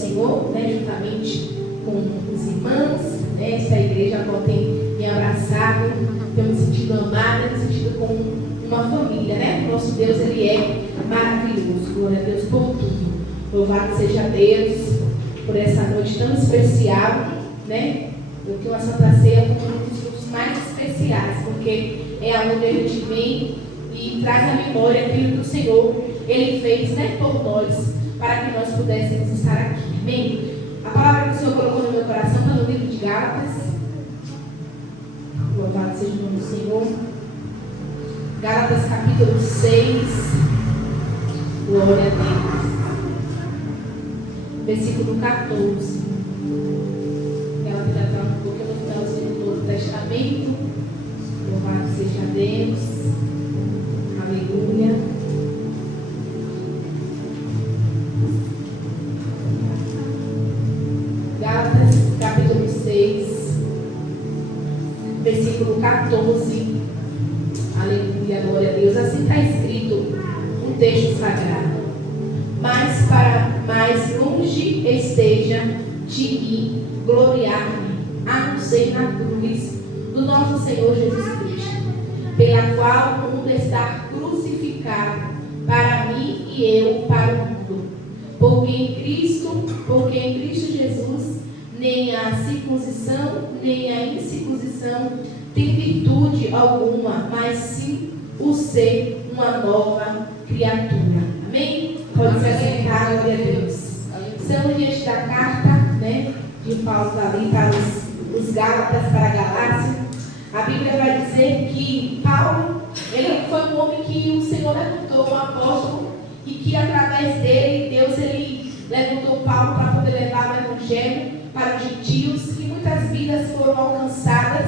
Senhor, né, juntamente com os irmãos, né, essa igreja a qual tem me abraçado, tenho me sentido amada, me sentido como uma família, né? Nosso Deus, Ele é maravilhoso. Glória a Deus por tudo. Louvado seja Deus por essa noite tão especial, né? Eu tenho a Santa Ceia como um dos cultos mais especiais, porque é onde a gente vem e traz à memória aquilo que o Senhor, Ele fez, né, por nós, para que nós pudéssemos estar aqui. Amém? A palavra que o Senhor colocou no meu coração está no livro de Gálatas. Louvado seja o nome do Senhor. Gálatas capítulo 6. Glória a Deus. Versículo 14. Ela já está um pouquinho no finalzinho do Novo Testamento. Louvado seja Deus. Aleluia. Gálatas capítulo 6, versículo 14. Aleluia, glória a Deus. Assim está escrito um texto sagrado. Mas para mais longe esteja de mim gloriar-me, a não ser na cruz do nosso Senhor Jesus Cristo, pela qual o mundo está crucificado para mim e eu para o mundo. Porque em Cristo Jesus nem a circuncisão nem a incircuncisão tem virtude alguma, mas sim o ser uma nova criatura. Amém? Pode se assentar, glória a Deus. Estamos diante da carta, né, de Paulo ali para os Gálatas, para a Galácia. A Bíblia vai dizer que Paulo, ele foi um homem que o Senhor levantou, um apóstolo, e que através dele, Deus, ele levantou Paulo para poder levar o Evangelho para os gentios, e muitas vidas foram alcançadas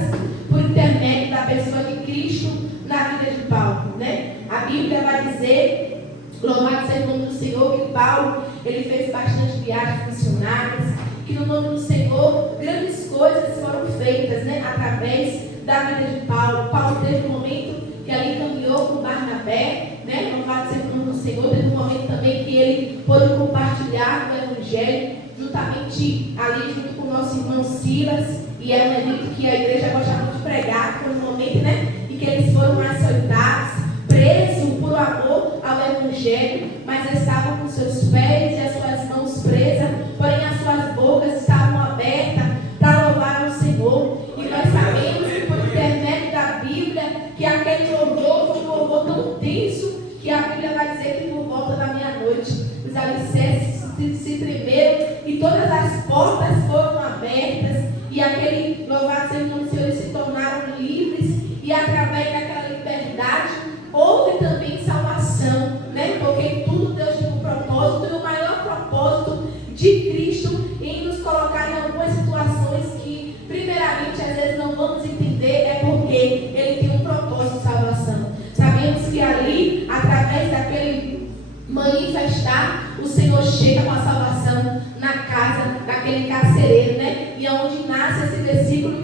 por intermédio da pessoa de Cristo na vida de Paulo, né? A Bíblia vai dizer, louvado seja o nome do Senhor, que Paulo, ele fez bastante viagens missionárias, que no nome do Senhor, grandes coisas foram feitas, né, através da vida de Paulo. Paulo teve um momento que ali caminhou com Barnabé, né, louvado seja o nome do Senhor, teve um momento também que ele pôde compartilhar o Evangelho, juntamente ali junto com o nosso irmão Silas, e é um evento que a igreja gostava de pregar. Foi um momento, né, em que eles foram açoitados, presos por amor ao Evangelho, mas estavam com seus pés e as suas mãos presas, porém as suas bocas estavam abertas para louvar ao Senhor. E nós sabemos que por intermédio da Bíblia, que aquele louvor foi um louvor tão tenso, que a Bíblia vai dizer que por volta da meia-noite os alicerces se tremeram e todas as portas foram abertas, e aquele louvado seja o nome do Senhor, eles se tornaram livres, e através daquela liberdade houve também salvação, né? Porque tudo Deus tem um propósito, e o maior propósito de Cristo em nos colocar em algumas situações que primeiramente às vezes não vamos entender, é porque Ele tem um propósito de salvação. Sabemos que ali, através daquele manifestar, o Senhor chega com a salvação na casa daquele carcereiro, né? E é onde nasce esse versículo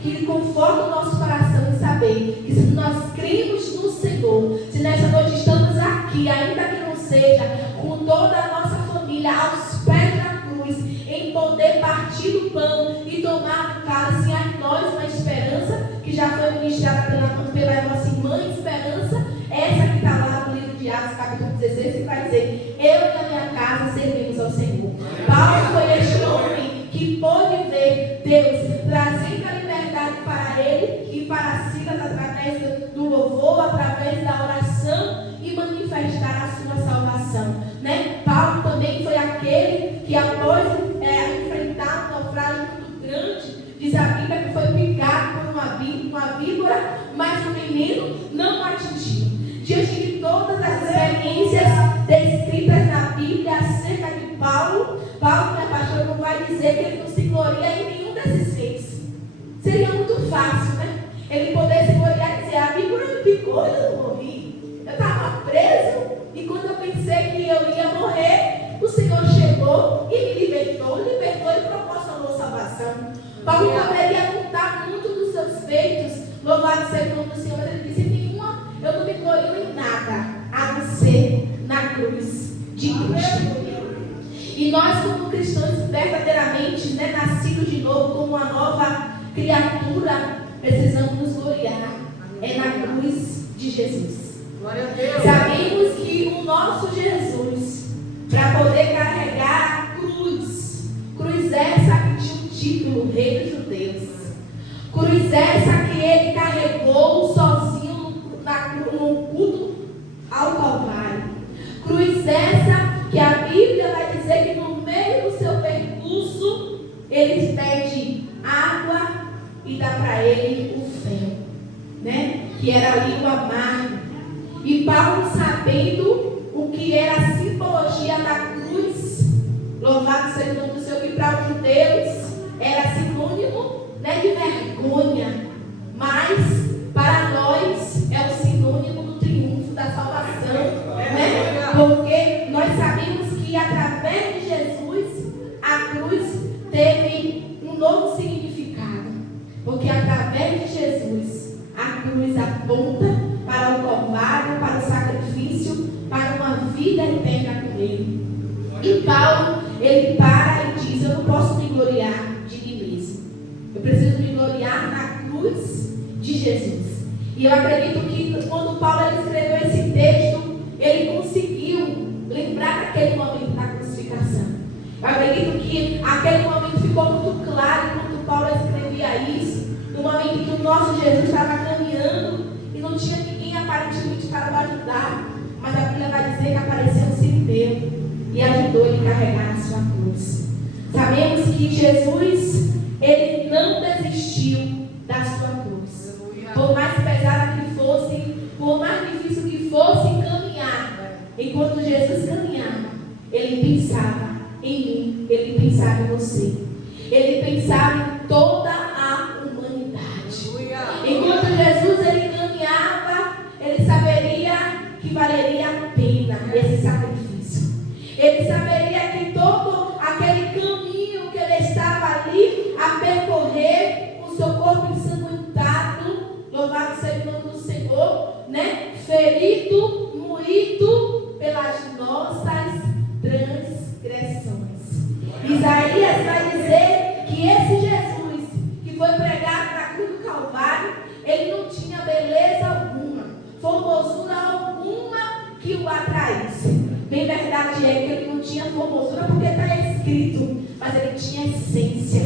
que conforta o nosso coração em saber que se nós cremos no Senhor, se nessa noite estamos aqui, ainda que não seja com toda a nossa família aos pés da cruz, em poder partir do pão e tomar do cálice, a nós uma esperança que já foi ministrada pela nossa irmã, esperança essa que está lá no livro de Atos, capítulo 16, que vai dizer: eu e a minha casa servimos ao Senhor. Paulo foi este homem que pôde ver Deus trazendo a liberdade para ele e para Silas através do louvor, através da oração, e manifestar a sua salvação, né? Paulo também foi aquele que, após enfrentar um naufrágio muito grande, diz a Bíblia que foi picado por uma víbora, mas o veneno não o atingiu. Diante de todas as experiências descritas na Bíblia acerca de Paulo, minha pastora, não vai dizer que ele não se gloria em nenhum desses feitos. Seria muito fácil, né? Ele poder se gloriar e dizer: a víbora me picou e eu não morri. Eu estava preso, e quando eu pensei que eu ia morrer, o Senhor chegou e me libertou e proporcionou salvação. Paulo poderia contar muito dos seus feitos, louvado seja o nome do Senhor, mas ele disse: eu não me glorio em nada, a não ser na cruz de Cristo. E nós, como cristãos verdadeiramente, né, nascidos de novo, como uma nova criatura, precisamos nos gloriar. É na cruz de Jesus. Glória a Deus. Sabemos que o nosso Jesus, para poder carregar a cruz essa que tinha um título, Rei dos Judeus, cruz essa que ele carregou sozinho no culto ao Calvário, cruz essa que a Bíblia vai dizer que no meio do seu percurso ele pede água e dá para ele o fel, né? Que era ali o amargo. E Paulo, sabendo o que era a simbologia da cruz, louvado seja o nome do Senhor, que para os judeus era sinônimo, né, de vergonha, mas para nós é o sinônimo do triunfo, da salvação, né? Porque nós sabemos que através de Jesus a cruz teve um novo significado, porque através de Jesus a cruz aponta para o Calvário, para o sacrifício, para uma vida eterna com Ele. E Paulo, ele para e diz: eu não posso me gloriar de mim mesmo, eu preciso me gloriar na cruz de Jesus. E eu acredito que quando Paulo ele escreveu esse texto, ele conseguiu lembrar daquele momento da crucificação. Eu acredito que aquele momento ficou muito claro quando Paulo escrevia isso, no momento em que o nosso Jesus estava caminhando e não tinha ninguém aparentemente para o ajudar, mas a Bíblia vai dizer que apareceu um sirineu e ajudou ele a carregar a sua cruz. Sabemos que Jesus, ele não desistiu da sua cruz. Por mais pesada que fosse, por mais difícil que fosse caminhar, enquanto Jesus caminhava, ele pensava em mim, ele pensava em você, ele pensava em toda a humanidade. Enquanto Jesus ele caminhava, ele saberia que valeria a pena esse sacrifício. Ele saberia que todo aquele caminho que ele estava ali a percorrer, com seu corpo ensanguentado, louvado seja o nome do Senhor, né? Ferido, moído pelas nossas transgressões. Isaías vai dizer que esse Jesus que foi pregado na cruz do Calvário, ele não tinha beleza alguma, formosura alguma que o atraísse. Bem verdade é que ele não tinha formosura porque está escrito, mas ele tinha essência.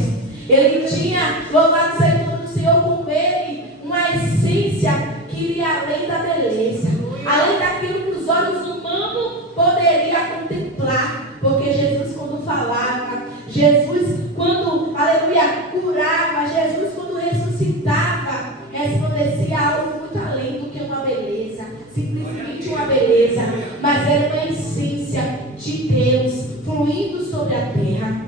Ele tinha, louvado seja o nome do Senhor, com ele uma essência que iria além da beleza, além daquilo que os olhos humanos poderiam contemplar. Porque Jesus, quando falava, Jesus, quando, aleluia, curava, Jesus, quando ressuscitava, resplandecia algo muito além do que uma beleza, simplesmente uma beleza, mas era uma essência de Deus fluindo sobre a terra.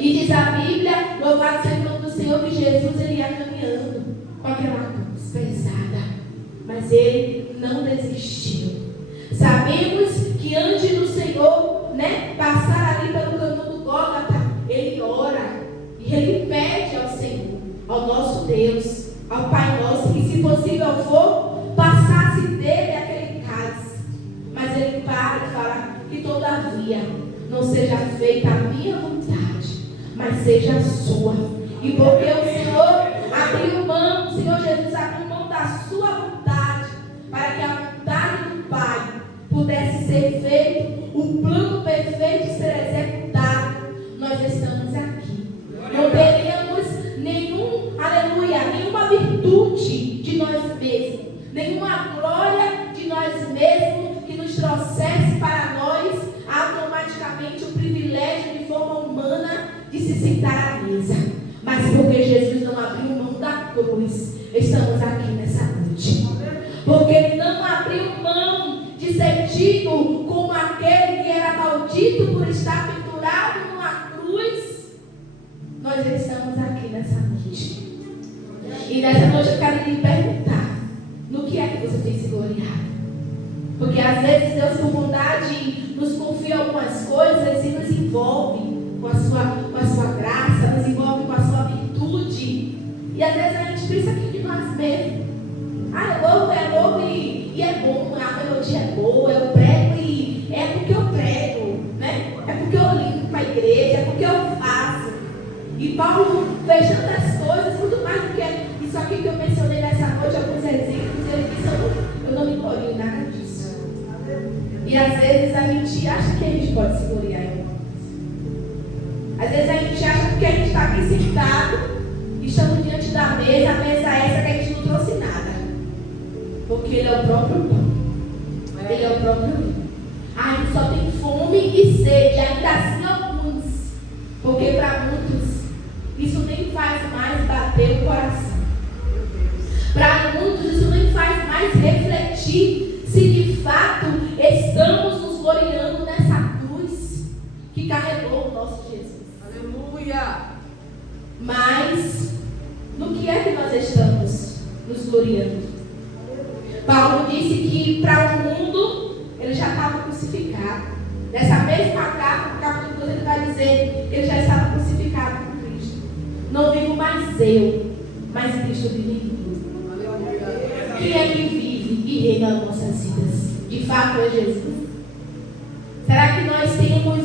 E diz a Bíblia, louvado seja o nome do Senhor, que Jesus ele ia caminhando com aquela cruz pesada, mas ele não desistiu. Sabemos que antes do Senhor, né, passar ali pelo caminho do Gólgota, ele ora e ele pede ao Senhor, ao nosso Deus, ao Pai nosso, que se possível for, passasse dele aquele cálice. Mas ele para e fala que todavia não seja feita a minha vontade, mas seja a sua. E porque o Senhor abriu mão, o Senhor Jesus abriu mão da sua vontade, para que a vontade do Pai pudesse ser feito, o plano perfeito ser executado, nós estamos aqui. Não teríamos nenhuma virtude de nós mesmos, nenhuma glória de nós mesmos que nos trouxesse para nós automaticamente o privilégio de forma humana de se sentar à mesa. Mas porque Jesus não abriu mão da cruz, estamos aqui nessa noite. Porque ele não abriu mão de ser tido como aquele que era maldito por estar pendurado numa cruz, nós estamos aqui nessa noite. E nessa noite eu quero lhe perguntar: no que é que você tem se gloriado? Porque às vezes Deus, por bondade, nos confia algumas coisas e nos envolve com a sua graça, nos envolve com a sua virtude. E às vezes a gente pensa aqui de nós mesmos. É louco e é bom, a melodia é boa, eu prego e é porque eu prego, né? É porque eu li E Paulo fez tantas coisas, muito mais do que isso aqui que eu mencionei nessa noite, alguns exemplos. Ele disse: eu não me glorio em nada disso. E às vezes a gente acha que a gente pode se gloriar em alguma coisa. Às vezes a gente acha que a gente está aqui sentado, e estamos diante da mesa, a mesa é essa que a gente não trouxe nada. Porque Ele é o próprio pão. Ele é o próprio vinho. A gente só tem fome e sede, ainda assim alguns. Porque para muitos isso nem faz mais bater o coração. Para muitos isso nem faz mais refletir se de fato estamos nos gloriando nessa cruz que carregou o nosso Jesus. Aleluia! Mas no que é que nós estamos nos gloriando? Paulo disse que para o mundo ele já estava crucificado. Nessa mesma carta, no capítulo 2, ele vai dizer que ele já estava crucificado com Cristo. Não vivo mais eu, mas Cristo vive em mim. Quem é que vive e reina nas nossas vidas? De fato é Jesus. Será que nós temos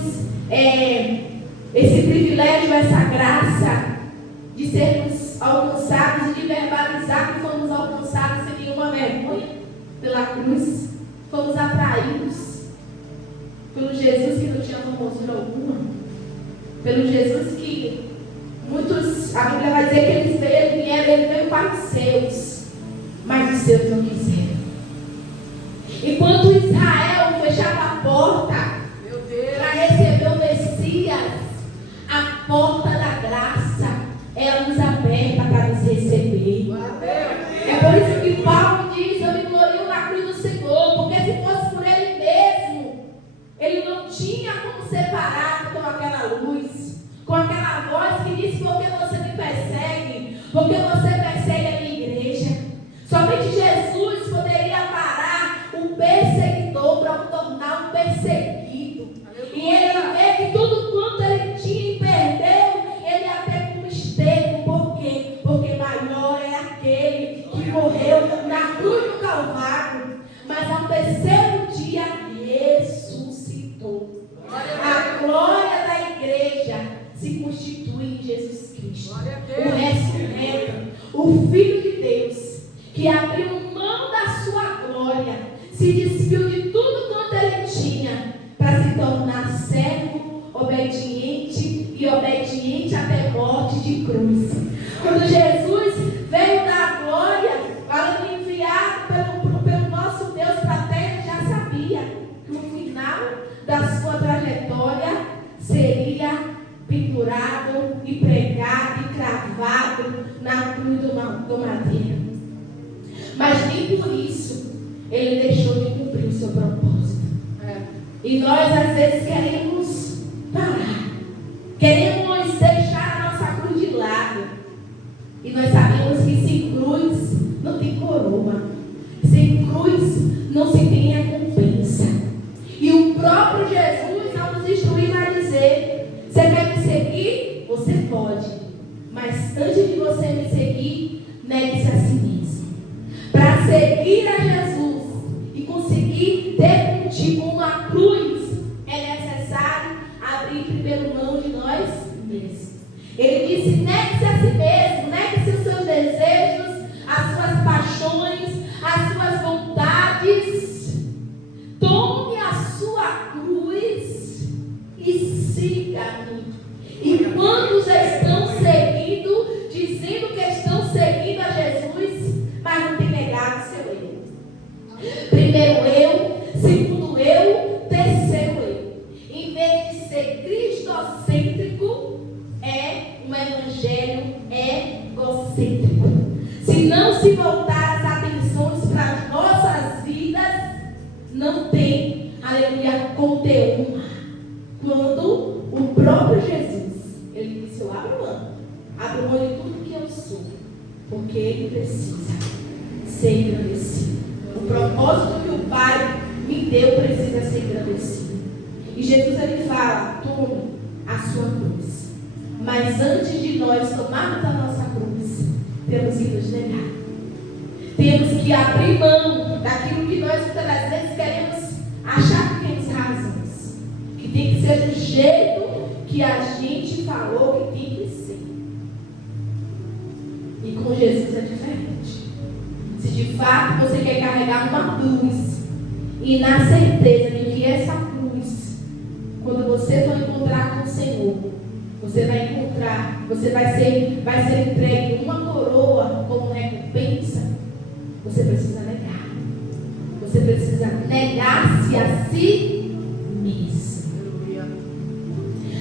esse privilégio, essa graça de sermos alcançados e de verbalizar que fomos alcançados sem nenhuma vergonha pela cruz? Fomos atraídos pelo Jesus que não tinha formosura alguma, pelo Jesus que muitos, a Bíblia vai dizer que ele veio para os seus, mas os seus não quiseram. Enquanto Israel fechava a porta para receber o Messias, a porta da graça é nos aberta para nos receber. É por isso que Paulo diz: eu me glorio na cruz do Senhor, porque se fosse por Ele mesmo, Ele não tinha como separar com aquela luz, com aquela voz que diz: porque você me persegue, porque você persegue a minha igreja. Somente Jesus poderia parar o perseguidor para o tornar um perseguido. E ele vê que tudo quanto ele tinha e perdeu, ele até como esterco. Por quê? Porque maior é aquele que morreu na cruz do Calvário, mas ao terceiro dia ressuscitou. A glória da igreja se constitui em Jesus Cristo, o ressurreto, o Filho de Deus, que abriu mão da sua glória, se despiu de tudo quanto ele tinha, para se tornar servo, obediente e obediente até morte de cruz. Quando Jesus veio da glória, falando enviado pelo nosso Deus para a terra, já sabia que no final da sua trajetória seria pendurado e pregado e cravado na cruz do madeiro. Mas nem por isso ele deixou de cumprir o seu propósito. E nós às vezes queremos parar, queremos deixar a nossa cruz de lado. E nós sabemos que sem cruz não tem coroa, sem cruz não se tem recompensa. E o próprio Jesus, ao nos instruir, vai dizer: você quer me seguir? Você pode, mas antes de você me seguir, negue-se a si mesmo. Para seguir a Jesus e conseguir ter contigo uma cruz, é necessário abrir primeiro mão de nós mesmos. Ele disse: negue-se a si mesmo, negue-se os seus desejos, as suas paixões, as suas vontades. Tome a sua cruz e siga-me. E quantos estão seguindo, dizendo que estão seguindo a Jesus, mas não tem negado seu eu? Primeiro eu, segundo eu, terceiro eu. Em vez de ser cristocêntrico, é um evangelho egocêntrico. Se não se voltar as atenções para as nossas vidas, não tem, aleluia, conteúdo. Quando o próprio Jesus, ele disse: eu abro mão de tudo que eu sou, porque ele precisa ser engrandecido. O propósito que o Pai me deu precisa ser engrandecido. E Jesus, ele fala: tome a sua cruz. Mas antes de nós tomarmos a nossa cruz, temos que nos negar. Temos que abrir mão daquilo que nós muitas das vezes queremos achar que temos razões. Que tem que ser do jeito que a gente falou que tem que ser. Jesus é diferente. Se de fato você quer carregar uma cruz e na certeza de que essa cruz, quando você for encontrar com o Senhor, você vai encontrar, você vai ser entregue uma coroa como recompensa, você precisa negar. Você precisa negar-se a si mesmo.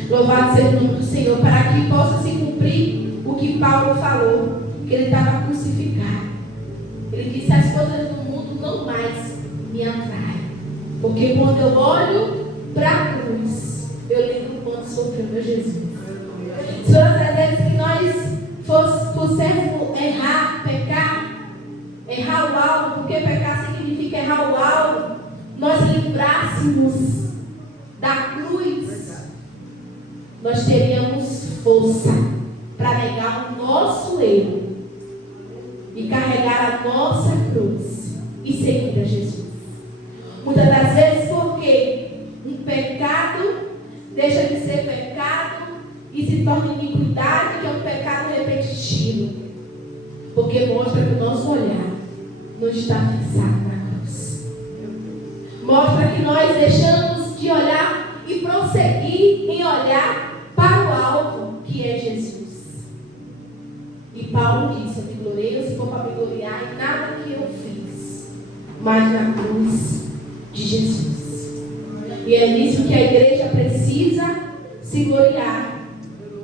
Louvado seja o nome do Senhor, para que possa se cumprir o que Paulo falou, que ele estava crucificado. Ele disse: as coisas do mundo não mais me atraem, porque quando eu olho para a cruz, eu lembro quanto sofreu meu Jesus. Todas as vezes que nós fossemos errar, pecar, errar o alvo, porque pecar significa errar o alvo, nós lembrássemos da cruz, nós teríamos força para negar o nosso erro e carregar a nossa cruz e seguir a Jesus. Muitas das vezes porque um pecado deixa de ser pecado e se torna iniquidade, que é um pecado repetitivo, porque mostra que o nosso olhar não está fixado na cruz. Mostra que nós deixamos de olhar e prosseguir em olhar para o alvo, que é Jesus. E Paulo disse: eu me gloreio se for para me gloriar em nada que eu fiz, mas na cruz de Jesus. E é nisso que a igreja precisa se gloriar.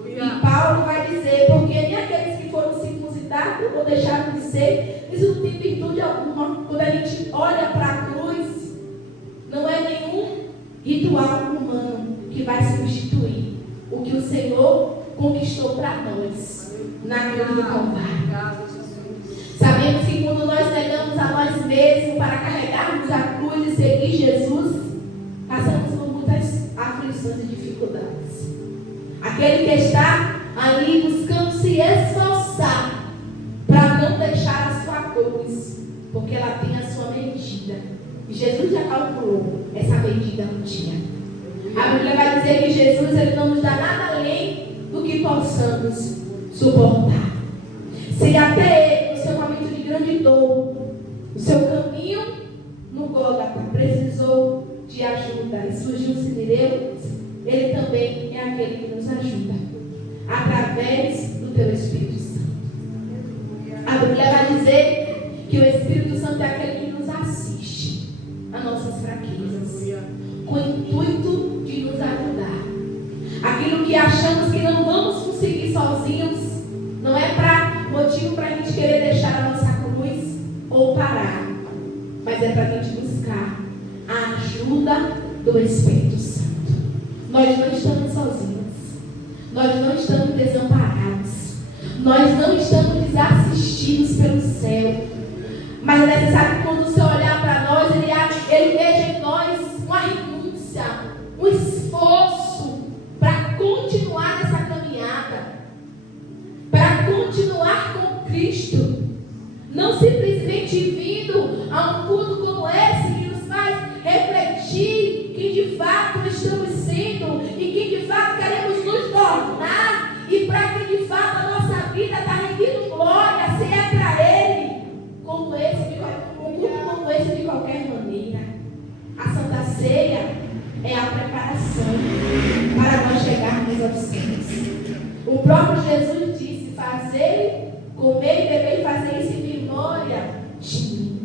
E Paulo vai dizer: porque nem aqueles que foram circuncidados ou deixaram de ser, isso não tem virtude alguma. Quando a gente olha para a cruz, não é nenhum ritual humano que vai substituir o que o Senhor conquistou para nós na cruz do Calvário. Sabemos que quando nós negamos a nós mesmos para carregarmos a cruz e seguir Jesus, passamos por muitas aflições e dificuldades. Aquele que está ali buscando se esforçar para não deixar a sua cruz, porque ela tem a sua medida. E Jesus já calculou essa medida um dia. A Bíblia vai dizer que Jesus, ele não nos dá nada além do que possamos suportar. Se até ele, no seu momento de grande dor, o seu caminho no Gólgota precisou de ajuda e surgiu o Sirineu, ele também é aquele que nos ajuda através do teu Espírito Santo. A Bíblia vai dizer que o Espírito Santo é aquele que nos assiste a nossas fraquezas, com o intuito de nos ajudar. Aquilo que achamos que não vamos conseguir sozinhos, não é motivo para a gente querer deixar a nossa cruz ou parar, mas é para a gente buscar a ajuda do Espírito Santo. Nós não estamos sozinhos, nós não estamos desamparados, nós não estamos desassistidos pelo céu, mas é necessário que quando o Senhor olhar para nós, ele veja em nós uma renúncia, um esforço para continuar essa caminhada, para continuar com Cristo, não simplesmente vindo a um culto como esse que nos faz refletir quem de fato estamos sendo e quem de fato queremos nos tornar, e para que de fato a nossa vida está rendendo glória, se é para Ele, como esse, um culto como esse de qualquer maneira. A Santa Ceia é a preparação para nós chegarmos aos céus. O próprio Jesus disse: fazer, comer e beber e fazer isso em memória de mim,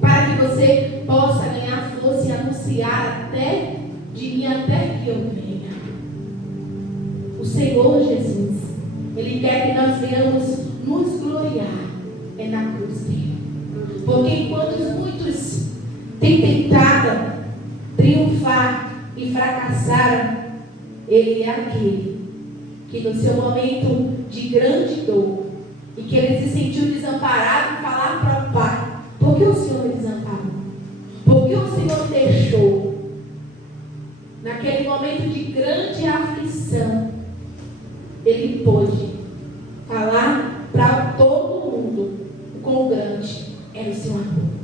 para que você possa ganhar força e anunciar até de mim até que eu venha. O Senhor Jesus, Ele quer que nós venhamos nos gloriar na cruz dele, porque enquanto muitos têm tentado triunfar e fracassaram, Ele é aquele que no seu momento de grande dor, e que ele se sentiu desamparado, falar para o Pai: por que o Senhor me desamparou? Por que o Senhor me deixou? Naquele momento de grande aflição, ele pôde falar para todo mundo o quão grande era o seu amor.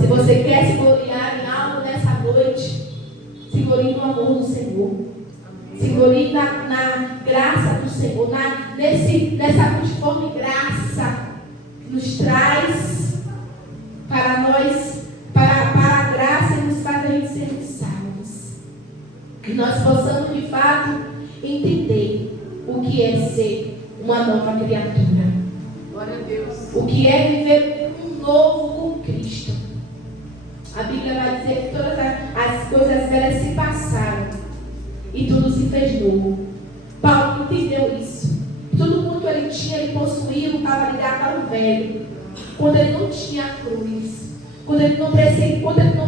Se você quer se gloriar em algo nessa noite, se glorie no amor do Senhor, se glorie na graça do Senhor. Senhor, nessa multiforme graça que nos traz para nós, para a graça e nos faz a gente sermos salvos. Que nós possamos de fato entender o que é ser uma nova criatura. Glória a Deus. O que é viver um novo com Cristo. A Bíblia vai dizer que todas as coisas velhas se passaram e tudo se fez novo. Paulo entendeu isso. Tudo quanto ele tinha, ele possuía, não estava ligado ao velho. Quando ele não tinha cruz, quando ele não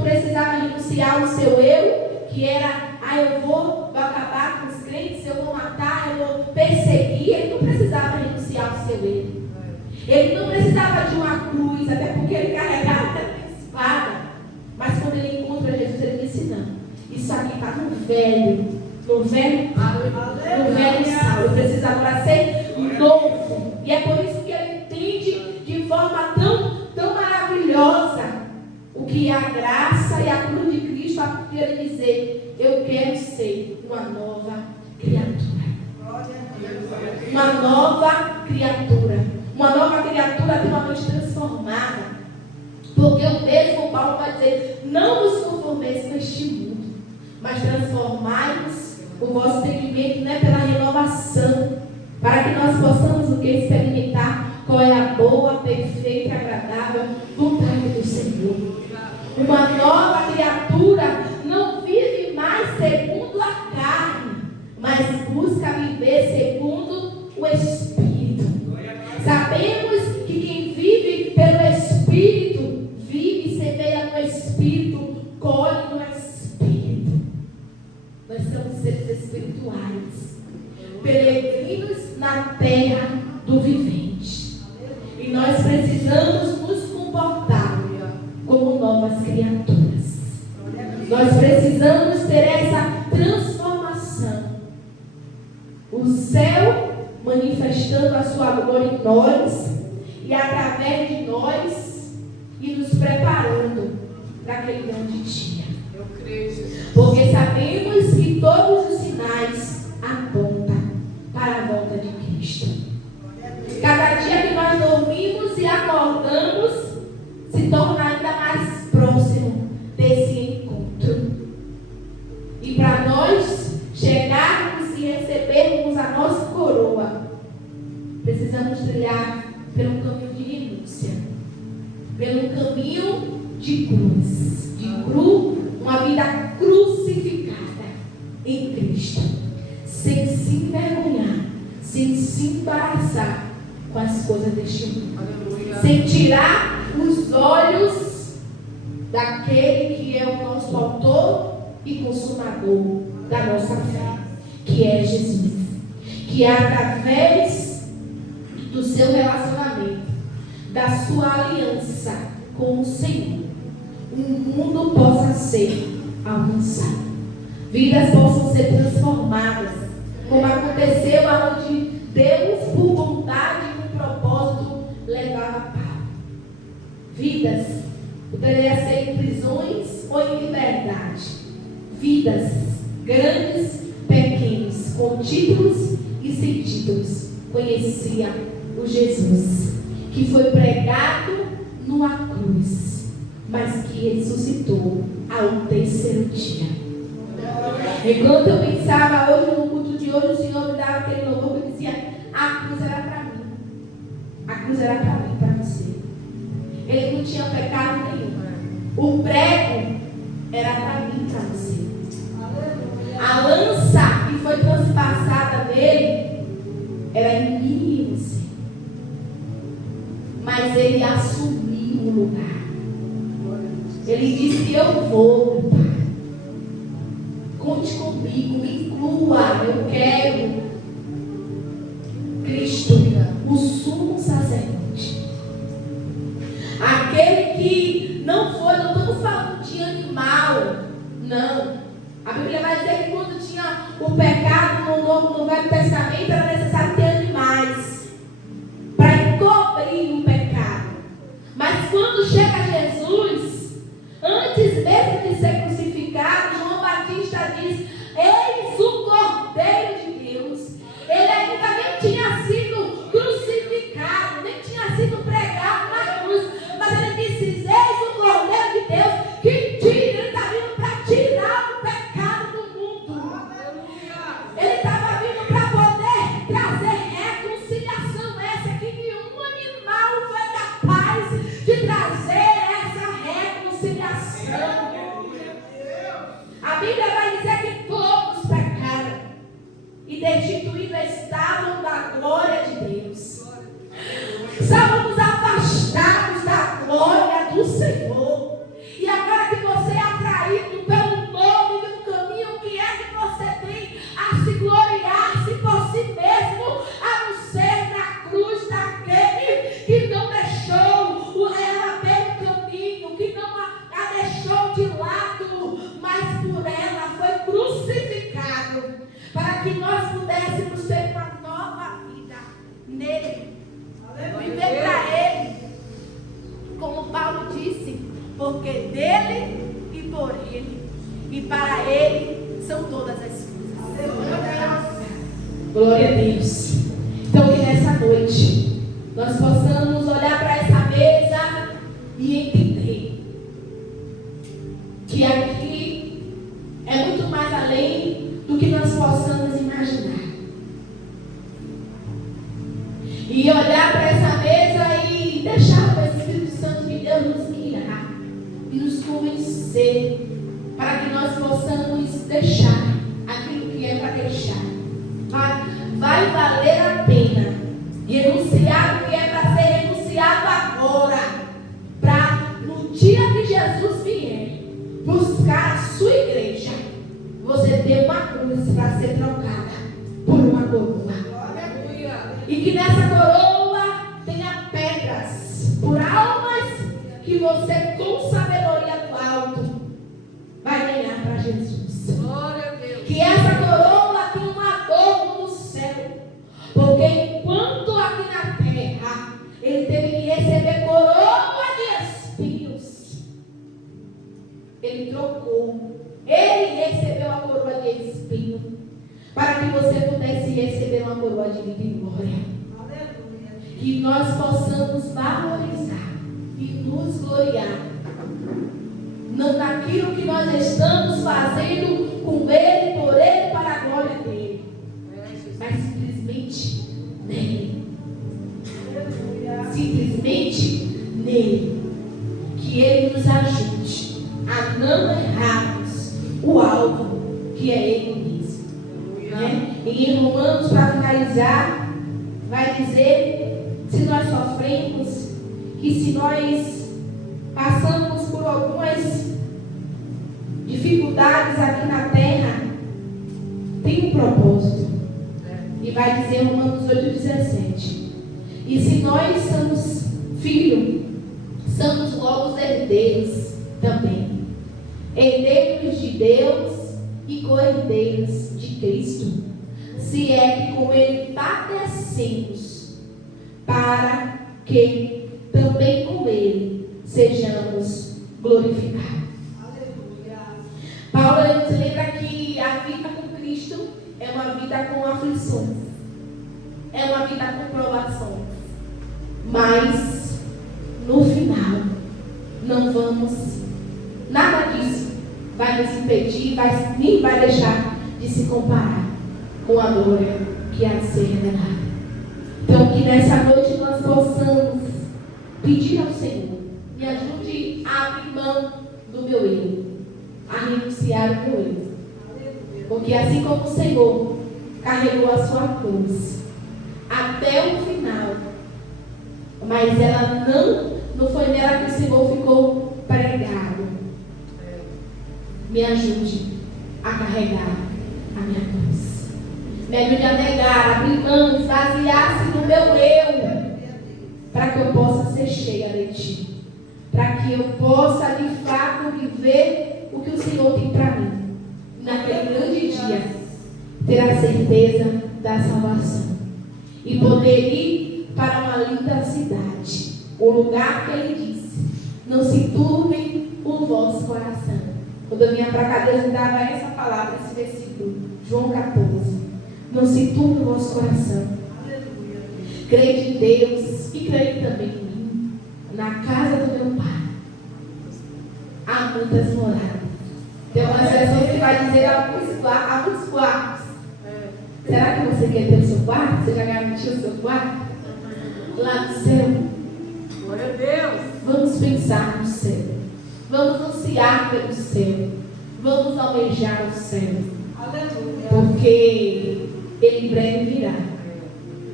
precisava renunciar ao seu eu, que era, eu vou acabar com os crentes, eu vou matar, eu vou perseguir. Ele não precisava renunciar ao seu eu. Ele não precisava de uma cruz, até porque ele carregava a espada. Mas quando ele encontra Jesus, ele disse: não, isso aqui está no velho Saulo. Eu preciso agora ser novo. E é por isso que ele entende de forma tão maravilhosa o que é a graça e a cruz de Cristo, a ponto de ele dizer: eu quero ser uma nova criatura. Uma nova criatura. Uma nova criatura totalmente transformada. Porque o mesmo Paulo vai dizer: não vos conformeis com este mundo, mas transformai-vos o vosso entendimento, né, pela renovação, para que nós possamos o que? Experimentar qual é a boa, perfeita e agradável vontade do Senhor. Uma nova criatura não vive mais segundo a carne, mas busca viver segundo o Espírito. Sabemos que quem vive pelo Espírito vive e semeia no Espírito, colhe no Espírito. Nós somos seres espirituais, peregrinos na terra do vivente. E nós precisamos nos comportar como novas criaturas. Nós precisamos ter essa transformação. O céu manifestando a sua glória em nós e através de nós e nos preparando para aquele grande dia. Eu creio, Jesus. Porque sabemos que todos os sinais apontam para a volta de Cristo. Cada dia que nós dormimos e acordamos se torna ainda mais próximo desse encontro. E para nós chegarmos e recebermos a nossa coroa, precisamos trilhar pelo caminho de renúncia, pelo caminho de cruz, uma vida crucificada em Cristo, sem se envergonhar, sem se embaraçar com as coisas deste mundo. Aleluia. Sem tirar os olhos daquele que é o nosso autor e consumador da nossa fé, que é Jesus, que é através do seu relacionamento, da sua aliança com o Senhor, o mundo possa ser alcançado, vidas possam ser transformadas, como aconteceu onde Deus, por vontade e com propósito, levava Paulo. Vidas poderiam ser em prisões ou em liberdade. Vidas grandes, pequenos, com títulos e sem títulos, conhecia o Jesus que foi pregado numa cruz, mas que ressuscitou ao terceiro dia. Enquanto eu pensava hoje no culto de hoje, o Senhor me dava aquele louvor que dizia: a cruz era para mim. A cruz era para mim, para você. Ele não tinha pecado nenhum. O prego era para mim, para você. A lança que foi transpassada dele era em mim e em você. Mas ele assumiu o lugar. Ele disse: eu vou, Pai. Conte comigo, me inclua, eu quero. Cristo, o sumo sacerdote. Aquele que não estamos falando de animal, não. A Bíblia vai dizer que quando tinha o pecado no Velho Testamento, era necessário ter animais para encobrir o pecado. Mas quando chega Jesus, antes mesmo de ser crucificado, João Batista diz: eis o Cordeiro de Deus. Ele ainda nem destituídos estavam da glória de Deus. Estávamos afastados da glória do Senhor. E agora que você é atraído pelo novo e pelo caminho, o que é que você tem a se gloriar-se por si mesmo, a não ser na cruz daquele que não deixou ela pelo caminho, que não a deixou de lado, mas por ela foi crucificado, para que nós pudéssemos ter uma nova vida nele, viver para ele, como Paulo disse, porque dele e por ele e para ele são todas as coisas. Glória a Deus. Então que nessa noite nós possamos olhar para essa mesa e entender que aqui é muito mais além do que nós possamos imaginar. E olhar para essa mesa e deixar o Espírito Santo de Deus nos guiar e nos convencer, para que nós possamos deixar aquilo que é para deixar. Vai valer a pena renunciar o que é para ser renunciado agora, para no dia que Jesus vier buscar a sua igreja, você ter uma cruz para ser trocada por uma coroa. E que nessa coroa tenha pedras por almas que você, com sabedoria do alto, vai ganhar para Jesus. Glória a Deus. Que essa coroa tenha um adorno no céu, porque enquanto aqui na terra ele teve que receber coroa de espinhos, ele trocou. Ele recebeu a coroa de espinho, para que você pudesse receber uma coroa de vida e glória. Aleluia. Que nós possamos valorizar e nos gloriar, não naquilo que nós estamos fazendo com ele, por ele, para a glória dele, mas simplesmente nele. Simplesmente nele. Que ele nos ajude a não errarmos o alvo que é ele mesmo. Né? E em Romanos, para finalizar, vai dizer: se nós sofremos, que se nós passamos por algumas dificuldades aqui na terra, tem um propósito. E vai dizer Romanos 8,17: e se nós somos filhos, somos logo herdeiros também, herdeiros de Deus e co-herdeiros de Cristo, se é que com ele padecemos, para que também com ele sejamos glorificados. Aleluia. Paulo nos lembra que a vida com Cristo é uma vida com aflições, é uma vida com provações, mas no final não vamos, nada disso vai nos impedir, nem vai deixar de se comparar com a glória que há de ser revelada. Então que nessa noite nós possamos pedir ao Senhor: me ajude a abrir mão do meu eu, a renunciar o meu eu. Porque assim como o Senhor carregou a sua cruz até o final, mas ela não foi nela que o Senhor ficou pregado. Me ajude a carregar a minha cruz. Me ajude a negar, a abrir mão, esvaziar-se do meu eu, para que eu possa ser cheia de Ti, para que eu possa de fato viver o que o Senhor tem para mim. Naquele grande dia, ter a certeza da salvação e poder ir para uma linda cidade, o lugar que Ele disse: não se turbe o vosso coração. Quando eu vinha para cá, Deus me dava essa palavra, esse versículo, João 14: não se turbe o vosso coração. Creio em Deus e creio também em mim. Na casa do meu Pai há muitas moradas. Tem uma versão que vai dizer há muitos quartos. Será que você quer ter o seu quarto? Você já garantiu o seu quarto? Lá no céu. Glória a Deus. Vamos pensar no céu. Vamos ansiar pelo céu. Vamos almejar o céu. Aleluia. Porque Ele breve virá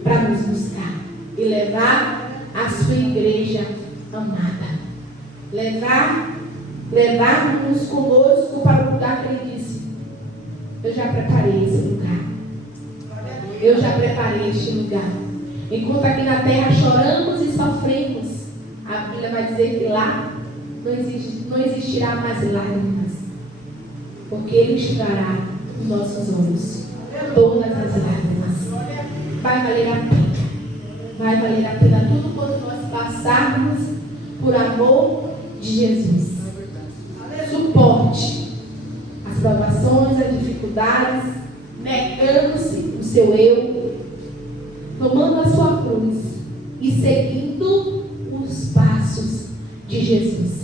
para nos buscar e levar a sua igreja amada. Levar-nos conosco para o lugar que Ele disse: eu já preparei esse lugar. Eu já preparei este lugar. Enquanto aqui na terra choramos e sofremos, a Bíblia vai dizer que lá não existirá mais lágrimas, porque Ele enxugará os nossos olhos todas as lágrimas. Vai valer a pena. Vai valer a pena tudo quanto nós passarmos por amor de Jesus. Suporte as provações, as dificuldades, negando-se o seu eu, tomando a sua cruz e seguindo os passos de Jesus.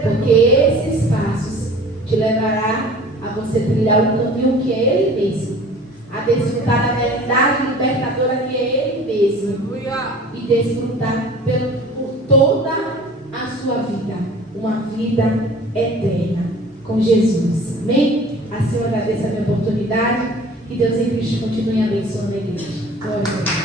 Porque esses passos te levará a você trilhar o caminho que é Ele mesmo, a desfrutar da realidade libertadora que é Ele mesmo, e desfrutar por toda a sua vida, uma vida eterna com Jesus. Amém? Assim eu agradeço a minha oportunidade. Que Deus em Cristo continue abençoando a igreja. Glória a Deus.